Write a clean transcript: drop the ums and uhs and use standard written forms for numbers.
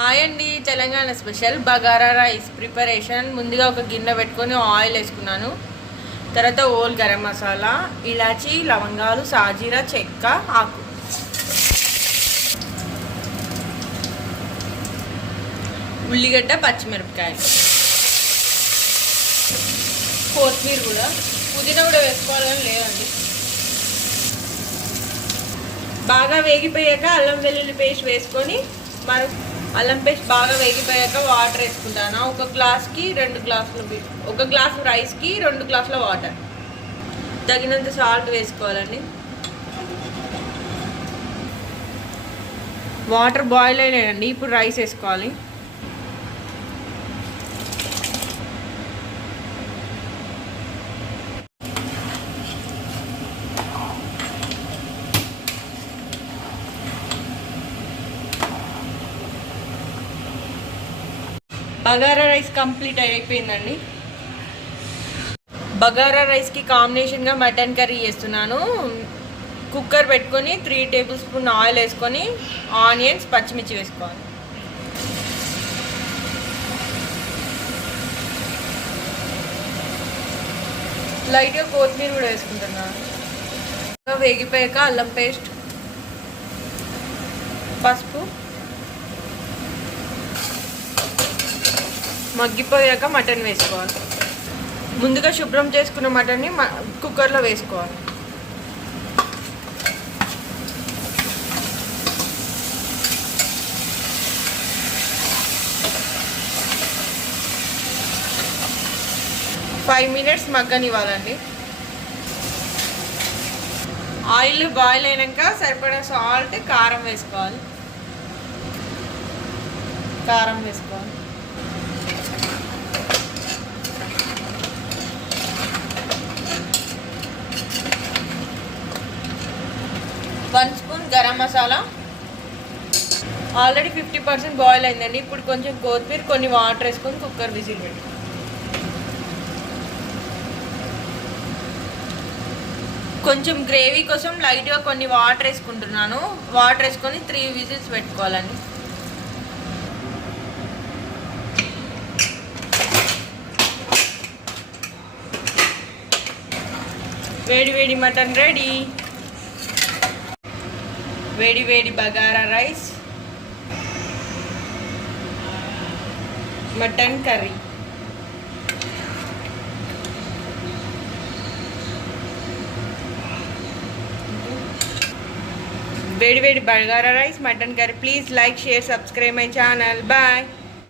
హాయ్ అండి. తెలంగాణ స్పెషల్ bagara rice preparation. ముందుగా ఒక గిన్నె పెట్టుకొని ఆయిల్ వేసుకున్నాను. తర్వాత ఓల్ గరం మసాలా, ఇలాచి, లవంగాలు, సాజీరా, చెక్క, ఆకు, ఉల్లిగడ్డ, పచ్చిమిరపకాయలు, కొత్తిమీర కూడా, పుదీనా కూడా వేసుకోవాలని లేదండి. బాగా వేగిపోయాక అల్లం వెల్లుల్లి పేస్ట్ వేసుకొని అల్లం పేస్ట్ బాగా వేగిపోయాక వాటర్ వేసుకుంటాను. ఒక గ్లాస్కి 2 గ్లాసులు, ఒక గ్లాసు రైస్కి 2 గ్లాసుల వాటర్, తగినంత సాల్ట్ వేసుకోవాలండి. వాటర్ బాయిల్ అయినాయండి. ఇప్పుడు రైస్ వేసుకోవాలి. బగారా రైస్ కంప్లీట్ అయిపోయిందండి. బగారా రైస్కి కాంబినేషన్గా మటన్ కర్రీ చేస్తున్నాను. కుక్కర్ పెట్టుకొని 3 టేబుల్ స్పూన్ ఆయిల్ వేసుకొని ఆనియన్స్, పచ్చిమిర్చి వేసుకోవాలి. లైట్గా కొత్తిమీర కూడా వేసుకుంటున్నాను. వేగిపోయాక అల్లం పేస్ట్, పసుపు, మగ్గిపోయాక మటన్ వేసుకోవాలి. ముందుగా శుభ్రం చేసుకున్న మటన్ని కుక్కర్లో వేసుకోవాలి. ఫైవ్ మినిట్స్ మగ్గనివ్వాలండి. ఆయిల్ బాయిల్ అయినాక సరిపడా సాల్ట్, కారం వేసుకోవాలి. కారం వేసుకోవాలి. 1 spoon garam masala. Already 50% boil అయిందండి. ఇప్పుడు కొంచెం కొత్తిమీర, కొన్ని వాటర్ వేసుకొని కుక్కర్ విజిల్ పెట్టి, కొంచెం గ్రేవీ కోసం లైట్గా కొన్ని వాటర్ వేసుకుంటున్నాను. వాటర్ వేసుకొని 3 విజిల్స్ పెట్టుకోవాలండి. వేడి వేడి మటన్ రెడీ. వేడి వేడి బగారా రైస్, మటన్ కర్రీ. వేడి వేడి bagara rice, mutton curry. Please like, share, subscribe my channel. Bye.